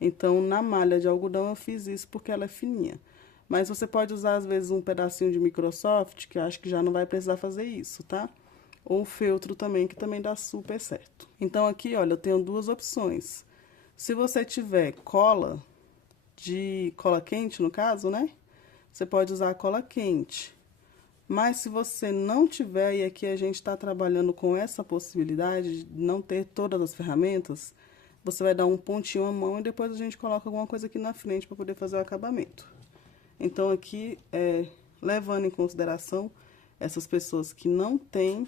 Então, na malha de algodão, eu fiz isso porque ela é fininha. Mas você pode usar, às vezes, um pedacinho de Microsoft, que eu acho que já não vai precisar fazer isso, tá? Ou feltro também, que também dá super certo. Então, aqui, olha, eu tenho 2 opções. Se você tiver cola, de cola quente, no caso, né? Você pode usar a cola quente. Mas se você não tiver, e aqui a gente está trabalhando com essa possibilidade de não ter todas as ferramentas, você vai dar um pontinho à mão e depois a gente coloca alguma coisa aqui na frente para poder fazer o acabamento. Então, aqui, levando em consideração essas pessoas que não têm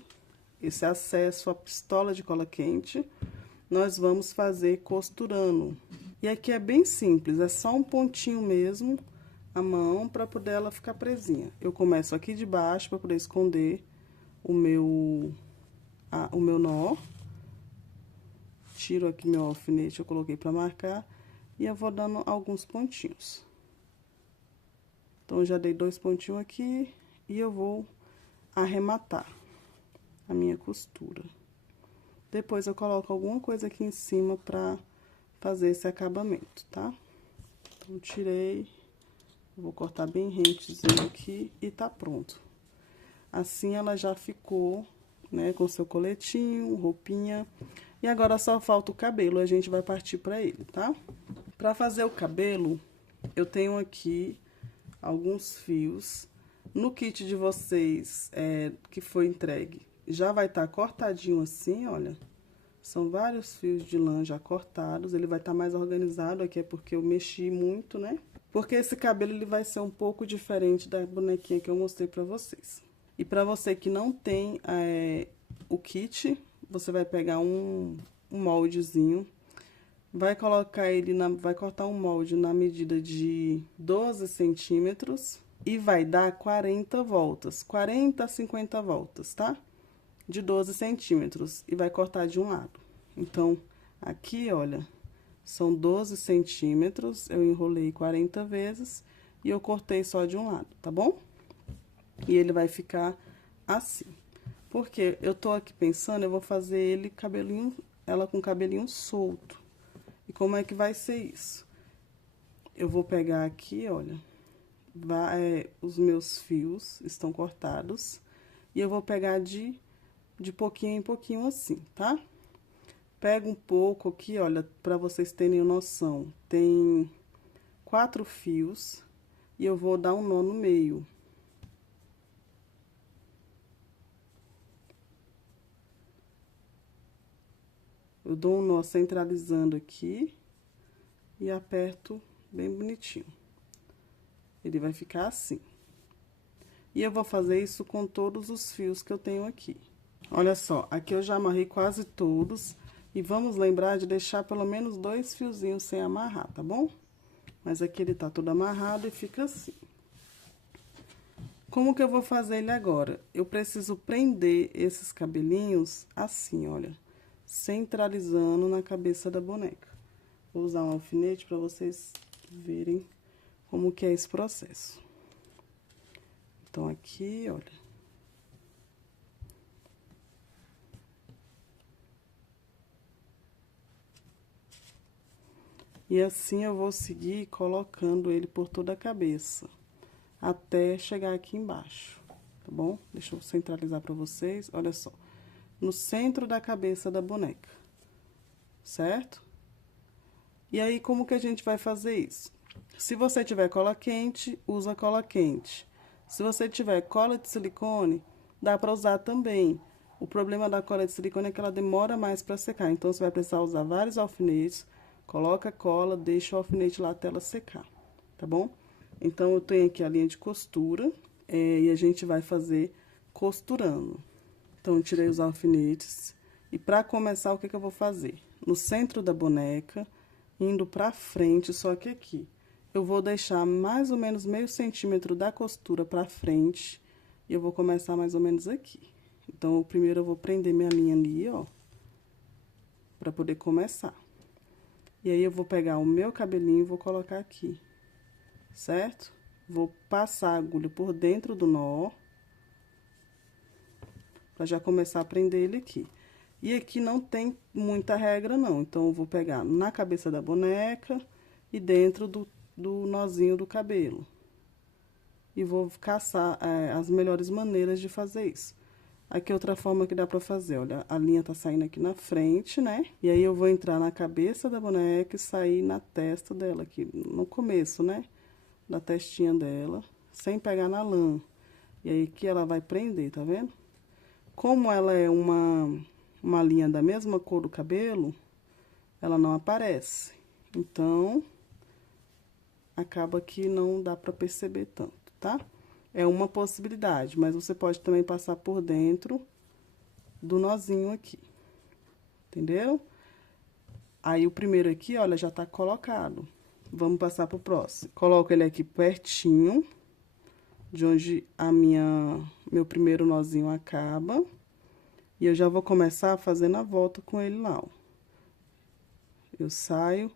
esse acesso à pistola de cola quente, nós vamos fazer costurando. E aqui é bem simples, é só um pontinho mesmo, a mão, para poder ela ficar presinha. Eu começo aqui de baixo para poder esconder o meu nó. Tiro aqui meu alfinete, eu coloquei para marcar, e eu vou dando alguns pontinhos. Então, eu já dei 2 pontinhos aqui, e eu vou arrematar a minha costura. Depois, eu coloco alguma coisa aqui em cima pra fazer esse acabamento, tá? Então, tirei, vou cortar bem rentezinho aqui e tá pronto. Assim, ela já ficou, né, com seu coletinho, roupinha. E agora, só falta o cabelo, a gente vai partir pra ele, tá? Pra fazer o cabelo, eu tenho aqui alguns fios. No kit de vocês, que foi entregue, já vai estar cortadinho assim, olha. São vários fios de lã já cortados, ele vai estar mais organizado aqui, é porque eu mexi muito, né? Porque esse cabelo, ele vai ser um pouco diferente da bonequinha que eu mostrei pra vocês. E pra você que não tem o kit, você vai pegar um moldezinho, vai colocar ele vai cortar um molde na medida de 12 centímetros e vai dar 40 voltas, 40 a 50 voltas, tá? De 12 centímetros e vai cortar de um lado. Então, aqui, olha, são 12 centímetros, eu enrolei 40 vezes e eu cortei só de um lado, tá bom? E ele vai ficar assim. Porque eu tô aqui pensando, eu vou fazer ele ela com cabelinho solto. E como é que vai ser isso? Eu vou pegar aqui, olha, os meus fios estão cortados. E eu vou pegar de pouquinho em pouquinho assim, tá? Pego um pouco aqui, olha, pra vocês terem noção. Tem 4 fios e eu vou dar um nó no meio. Eu dou um nó centralizando aqui e aperto bem bonitinho. Ele vai ficar assim. E eu vou fazer isso com todos os fios que eu tenho aqui. Olha só, aqui eu já amarrei quase todos. E vamos lembrar de deixar pelo menos 2 fiozinhos sem amarrar, tá bom? Mas aqui ele tá todo amarrado e fica assim. Como que eu vou fazer ele agora? Eu preciso prender esses cabelinhos assim, olha, centralizando na cabeça da boneca. Vou usar um alfinete para vocês verem como que é esse processo. Então, aqui, olha. E assim eu vou seguir colocando ele por toda a cabeça, até chegar aqui embaixo, tá bom? Deixa eu centralizar para vocês, olha só. No centro da cabeça da boneca, certo? E aí, como que a gente vai fazer isso? Se você tiver cola quente, usa cola quente. Se você tiver cola de silicone, dá para usar também. O problema da cola de silicone é que ela demora mais para secar, então você vai precisar usar vários alfinetes, coloca a cola, deixa o alfinete lá até ela secar, tá bom? Então, eu tenho aqui a linha de costura, e a gente vai fazer costurando. Então, eu tirei os alfinetes, e pra começar, o que que eu vou fazer? No centro da boneca, indo pra frente, só que aqui, eu vou deixar mais ou menos meio centímetro da costura pra frente, e eu vou começar mais ou menos aqui. Então, primeiro eu vou prender minha linha ali, ó, pra poder começar. E aí, eu vou pegar o meu cabelinho e vou colocar aqui, certo? Vou passar a agulha por dentro do nó, pra já começar a prender ele aqui. E aqui não tem muita regra, não. Então, eu vou pegar na cabeça da boneca e dentro do nozinho do cabelo. E vou caçar as melhores maneiras de fazer isso. Aqui outra forma que dá pra fazer, olha, a linha tá saindo aqui na frente, né? E aí, eu vou entrar na cabeça da boneca e sair na testa dela aqui, no começo, né? Da testinha dela, sem pegar na lã. E aí, aqui ela vai prender, tá vendo? Como ela é uma linha da mesma cor do cabelo, ela não aparece. Então, acaba que não dá pra perceber tanto, tá? É uma possibilidade, mas você pode também passar por dentro do nozinho aqui, entendeu? Aí, o primeiro aqui, olha, já tá colocado. Vamos passar pro próximo. Coloco ele aqui pertinho de onde meu primeiro nozinho acaba. E eu já vou começar fazendo a volta com ele lá, ó. Eu saio,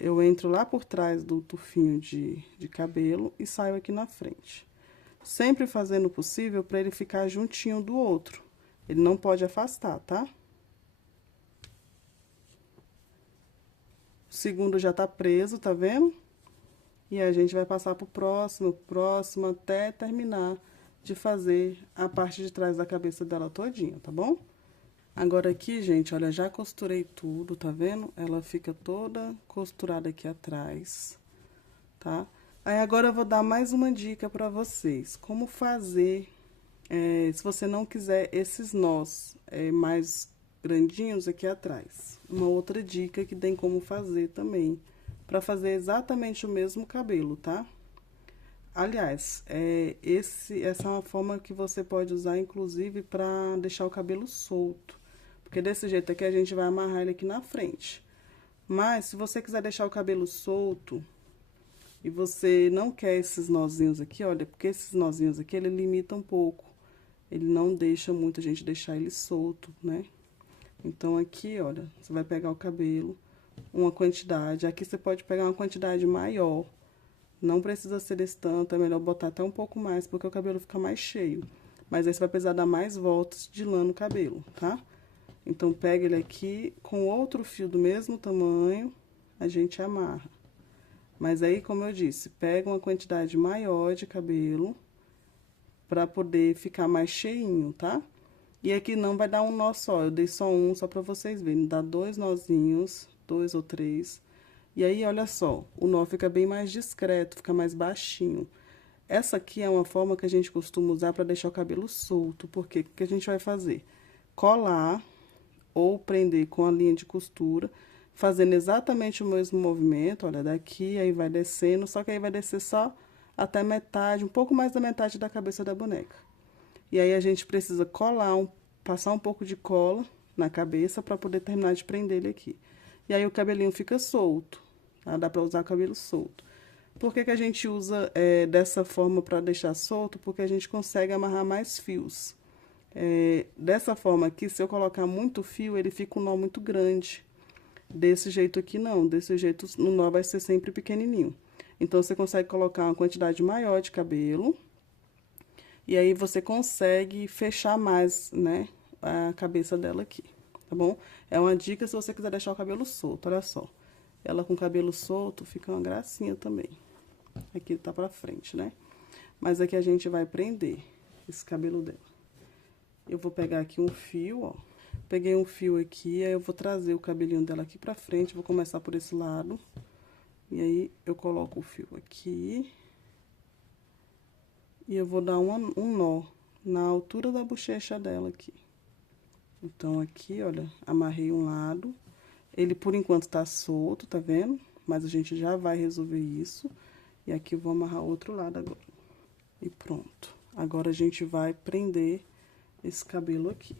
eu entro lá por trás do tufinho de cabelo e saio aqui na frente. Sempre fazendo o possível para ele ficar juntinho do outro. Ele não pode afastar, tá? O segundo já tá preso, tá vendo? E a gente vai passar pro próximo, até terminar de fazer a parte de trás da cabeça dela todinha, tá bom? Agora aqui, gente, olha, já costurei tudo, tá vendo? Ela fica toda costurada aqui atrás, tá? Aí, agora eu vou dar mais uma dica pra vocês. Como fazer, se você não quiser esses nós mais grandinhos aqui atrás. Uma outra dica que tem como fazer também, pra fazer exatamente o mesmo cabelo, tá? Aliás, essa é uma forma que você pode usar, inclusive, pra deixar o cabelo solto. Porque desse jeito aqui a gente vai amarrar ele aqui na frente. Mas, se você quiser deixar o cabelo solto e você não quer esses nozinhos aqui, olha, porque esses nozinhos aqui, ele limita um pouco. Ele não deixa muito a gente deixar ele solto, né? Então, aqui, olha, você vai pegar o cabelo, uma quantidade. Aqui você pode pegar uma quantidade maior. Não precisa ser desse tanto, é melhor botar até um pouco mais, porque o cabelo fica mais cheio. Mas aí você vai precisar dar mais voltas de lã no cabelo, tá? Então, pega ele aqui, com outro fio do mesmo tamanho, a gente amarra. Mas aí, como eu disse, pega uma quantidade maior de cabelo, pra poder ficar mais cheinho, tá? E aqui não vai dar um nó só, eu dei só um, só pra vocês verem. Dá 2 nozinhos, 2 ou 3. E aí, olha só, o nó fica bem mais discreto, fica mais baixinho. Essa aqui é uma forma que a gente costuma usar pra deixar o cabelo solto, porque o que a gente vai fazer? Colar ou prender com a linha de costura, fazendo exatamente o mesmo movimento, olha, daqui, aí vai descendo, só que aí vai descer só até metade, um pouco mais da metade da cabeça da boneca. E aí, a gente precisa passar um pouco de cola na cabeça pra poder terminar de prender ele aqui. E aí, o cabelinho fica solto, tá? Dá pra usar o cabelo solto. Por que que a gente usa dessa forma pra deixar solto? Porque a gente consegue amarrar mais fios. Dessa forma aqui, se eu colocar muito fio, ele fica um nó muito grande. Desse jeito aqui, não. Desse jeito, o nó vai ser sempre pequenininho. Então, você consegue colocar uma quantidade maior de cabelo. E aí, você consegue fechar mais, né, a cabeça dela aqui, tá bom? É uma dica se você quiser deixar o cabelo solto, olha só. Ela com cabelo solto fica uma gracinha também. Aqui tá pra frente, né? Mas aqui a gente vai prender esse cabelo dela. Eu vou pegar aqui um fio, ó. Peguei um fio aqui, aí eu vou trazer o cabelinho dela aqui pra frente. Vou começar por esse lado. E aí, eu coloco o fio aqui. E eu vou dar um nó na altura da bochecha dela aqui. Então, aqui, olha, amarrei um lado. Ele, por enquanto, tá solto, tá vendo? Mas a gente já vai resolver isso. E aqui eu vou amarrar o outro lado agora. E pronto. Agora, a gente vai prender esse cabelo aqui.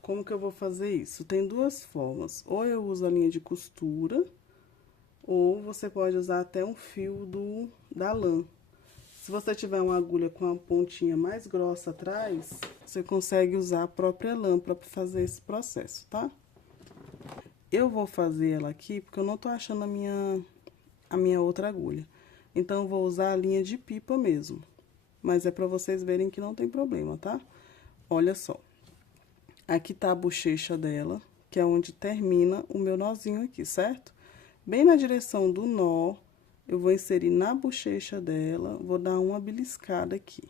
Como que eu vou fazer isso? Tem duas formas. Ou eu uso a linha de costura, ou você pode usar até um fio da lã. Se você tiver uma agulha com a pontinha mais grossa atrás, você consegue usar a própria lã para fazer esse processo, tá? Eu vou fazer ela aqui porque eu não tô achando a minha outra agulha. Então, eu vou usar a linha de pipa mesmo. Mas é pra vocês verem que não tem problema, tá? Olha só. Aqui tá a bochecha dela, que é onde termina o meu nozinho aqui, certo? Bem na direção do nó, eu vou inserir na bochecha dela, vou dar uma beliscada aqui.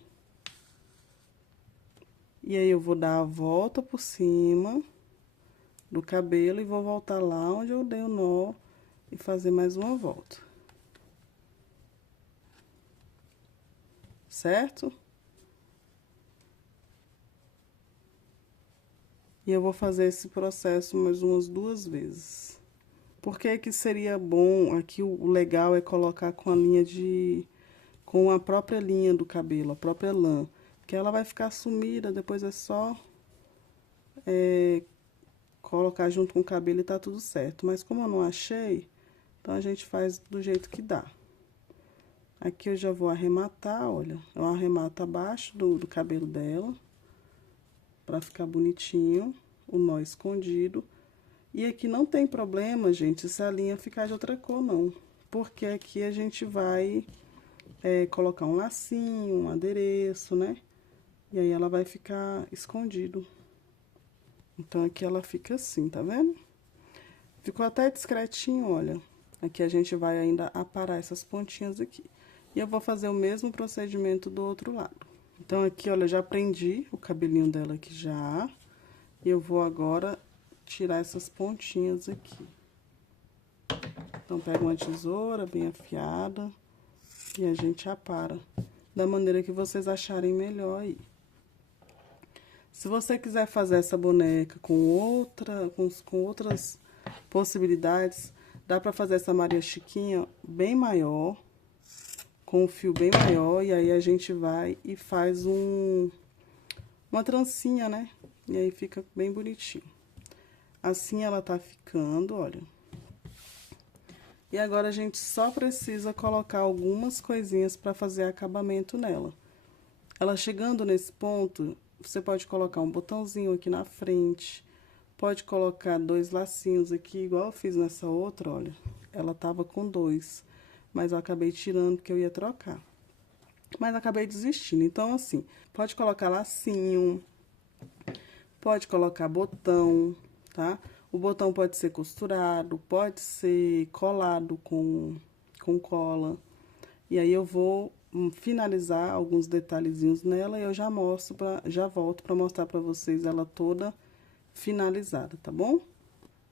E aí, eu vou dar a volta por cima do cabelo e vou voltar lá onde eu dei o nó e fazer mais uma volta. Certo? E eu vou fazer esse processo mais umas 2 vezes. Por que que seria bom, aqui o legal é colocar com a linha com a própria linha do cabelo, a própria lã. Porque ela vai ficar sumida, depois é só colocar junto com o cabelo e tá tudo certo. Mas como eu não achei, então a gente faz do jeito que dá. Aqui eu já vou arrematar, olha, eu arremato abaixo do cabelo dela, pra ficar bonitinho, o nó escondido. E aqui não tem problema, gente, se a linha ficar de outra cor, não. Porque aqui a gente vai colocar um lacinho, um adereço, né? E aí ela vai ficar escondido. Então, aqui ela fica assim, tá vendo? Ficou até discretinho, olha. Aqui a gente vai ainda aparar essas pontinhas aqui. E eu vou fazer o mesmo procedimento do outro lado. Então, aqui, olha, já prendi o cabelinho dela aqui já. E eu vou agora tirar essas pontinhas aqui. Então, pega uma tesoura bem afiada e a gente apara da maneira que vocês acharem melhor aí. Se você quiser fazer essa boneca com outras possibilidades, dá pra fazer essa Maria Chiquinha bem maior, com um fio bem maior, e aí a gente vai e faz uma trancinha, né? E aí fica bem bonitinho. Assim ela tá ficando, olha. E agora a gente só precisa colocar algumas coisinhas pra fazer acabamento nela. Ela chegando nesse ponto, você pode colocar um botãozinho aqui na frente, pode colocar 2 lacinhos aqui, igual eu fiz nessa outra, olha. Ela tava com 2, mas eu acabei tirando porque eu ia trocar. Mas acabei desistindo. Então, assim, pode colocar lacinho, pode colocar botão, tá? O botão pode ser costurado, pode ser colado com cola. E aí, eu vou finalizar alguns detalhezinhos nela e eu já volto pra mostrar pra vocês ela toda finalizada, tá bom?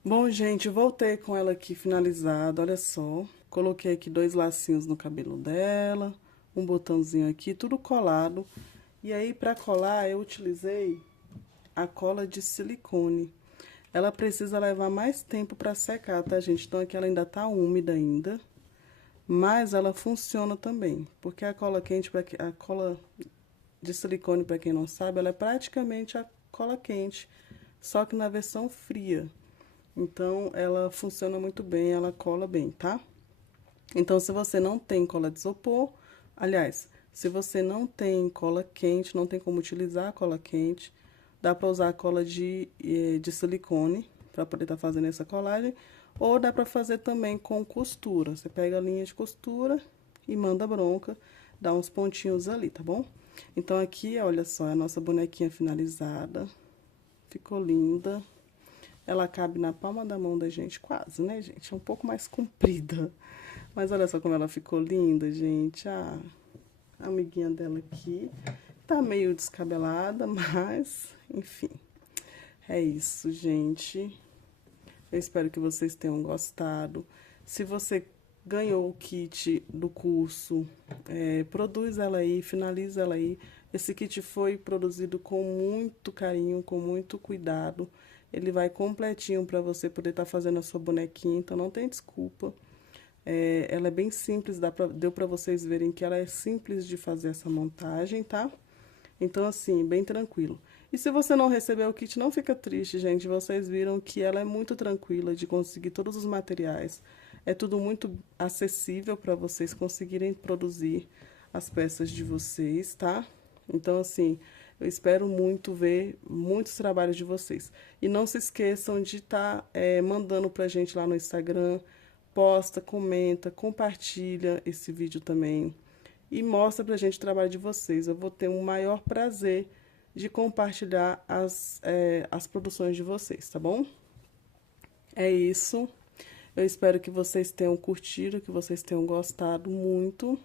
Bom, gente, voltei com ela aqui finalizada, olha só. Coloquei aqui 2 lacinhos no cabelo dela, um botãozinho aqui, tudo colado. E aí, pra colar, eu utilizei a cola de silicone. Ela precisa levar mais tempo pra secar, tá, gente? Então, aqui ela ainda tá úmida ainda. Mas ela funciona também, porque a cola quente, a cola de silicone, para quem não sabe, ela é praticamente a cola quente, só que na versão fria. Então, ela funciona muito bem, ela cola bem, tá? Então, se você não tem cola de isopor, aliás, se você não tem cola quente, não tem como utilizar a cola quente, dá para usar a cola de silicone, para poder estar fazendo essa colagem. Ou dá pra fazer também com costura. Você pega a linha de costura e manda bronca, dá uns pontinhos ali, tá bom? Então, aqui, olha só, é a nossa bonequinha finalizada. Ficou linda. Ela cabe na palma da mão da gente, quase, né, gente? É um pouco mais comprida. Mas olha só como ela ficou linda, gente. A amiguinha dela aqui tá meio descabelada, mas, enfim. É isso, gente. Eu espero que vocês tenham gostado. Se você ganhou o kit do curso, produz ela aí, finaliza ela aí. Esse kit foi produzido com muito carinho, com muito cuidado. Ele vai completinho para você poder estar fazendo a sua bonequinha, então não tem desculpa. Ela é bem simples, deu para vocês verem que ela é simples de fazer essa montagem, tá? Então, assim, bem tranquilo. E se você não recebeu o kit, não fica triste, gente. Vocês viram que ela é muito tranquila de conseguir todos os materiais. É tudo muito acessível para vocês conseguirem produzir as peças de vocês, tá? Então, assim, eu espero muito ver muitos trabalhos de vocês. E não se esqueçam de estar mandando pra gente lá no Instagram, posta, comenta, compartilha esse vídeo também. E mostra pra gente o trabalho de vocês. Eu vou ter um maior prazer de compartilhar as produções de vocês, tá bom? É isso. Eu espero que vocês tenham curtido, que vocês tenham gostado muito.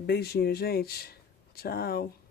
Beijinho, gente. Tchau.